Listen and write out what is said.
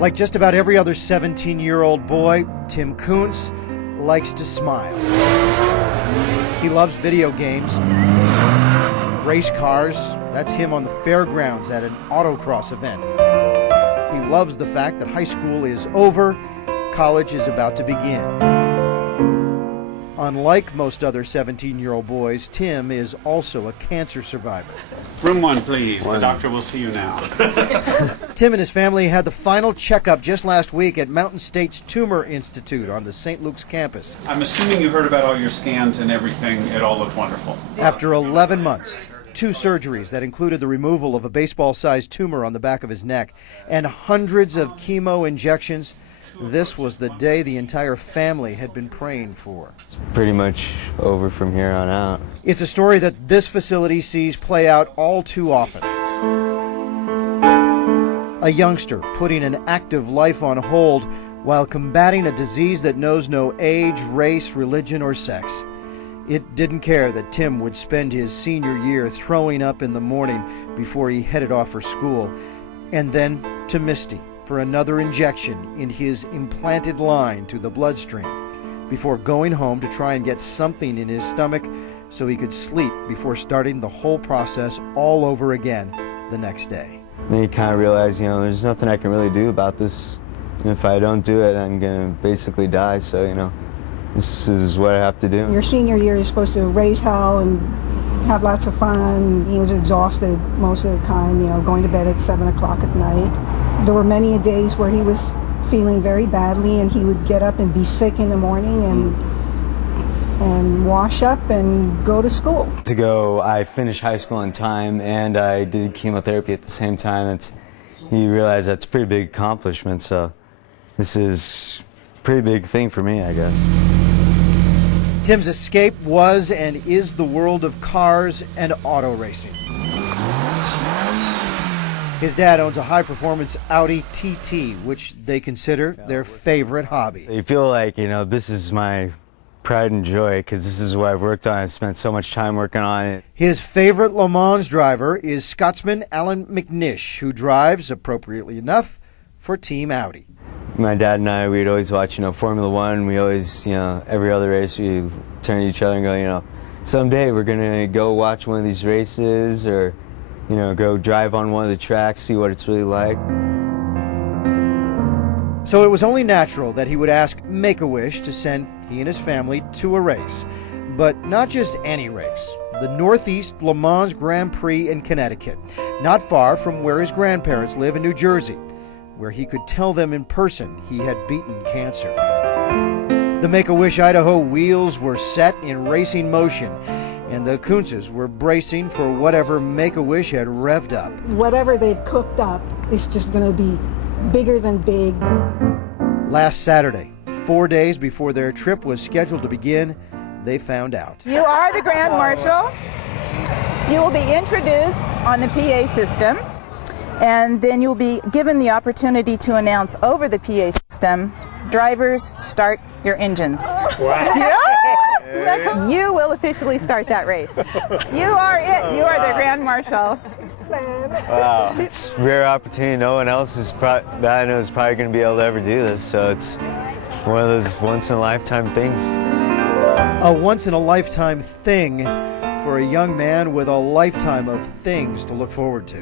Like just about every other 17-year-old boy, Tim Kuntz likes to smile. He loves video games, race cars. That's him on the fairgrounds at an autocross event. He loves the fact that high school is over, college is about to begin. Unlike most other 17-year-old boys, Tim is also a cancer survivor. Room 1, please. The doctor will see you now. Tim and his family had the final checkup just last week at Mountain State's Tumor Institute on the St. Luke's campus. I'm assuming you heard about all your scans and everything. It all looked wonderful. After 11 months, 2 surgeries that included the removal of a baseball-sized tumor on the back of his neck and hundreds of chemo injections, this was the day the entire family had been praying for. It's pretty much over from here on out. It's a story that this facility sees play out all too often. A youngster putting an active life on hold while combating a disease that knows no age, race, religion, or sex. It didn't care that Tim would spend his senior year throwing up in the morning before he headed off for school, and then to Misty for another injection in his implanted line to the bloodstream before going home to try and get something in his stomach so he could sleep before starting the whole process all over again the next day. Then you kind of realize, there's nothing I can really do about this. And if I don't do it, I'm going to basically die. So, this is what I have to do. Your senior year, you're supposed to raise hell and have lots of fun. He was exhausted most of the time, going to bed at 7 o'clock at night. There were many days where he was feeling very badly, and he would get up and be sick in the morning and wash up and go to school. I finished high school on time, and I did chemotherapy at the same time. You realize that's a pretty big accomplishment, so this is a pretty big thing for me, I guess. Tim's escape was and is the world of cars and auto racing. His dad owns a high-performance Audi TT, which they consider their favorite hobby. You feel like, this is my pride and joy, because this is what I've worked on. I spent so much time working on it. His favorite Le Mans driver is Scotsman Alan McNish, who drives, appropriately enough, for Team Audi. My dad and I, we'd always watch, Formula One. We always, every other race, we turn to each other and go, someday we're going to go watch one of these races, or go drive on one of the tracks, see what it's really like. So it was only natural that he would ask Make-A-Wish to send he and his family to a race. But not just any race. The Northeast Le Mans Grand Prix in Connecticut, not far from where his grandparents live in New Jersey, where he could tell them in person he had beaten cancer. The Make-A-Wish Idaho wheels were set in racing motion, and the Kuntzes were bracing for whatever Make-A-Wish had revved up. Whatever they've cooked up is just going to be bigger than big. Last Saturday, 4 days before their trip was scheduled to begin, they found out. You are the Grand Marshal. You will be introduced on the PA system, and then you'll be given the opportunity to announce over the PA system, drivers, start your engines. Wow. Yeah. You will officially start that race. You are it. You are the Grand Marshal. Wow. It's a rare opportunity. No one else that I know is probably going to be able to ever do this, so it's one of those once-in-a-lifetime things. A once-in-a-lifetime thing for a young man with a lifetime of things to look forward to.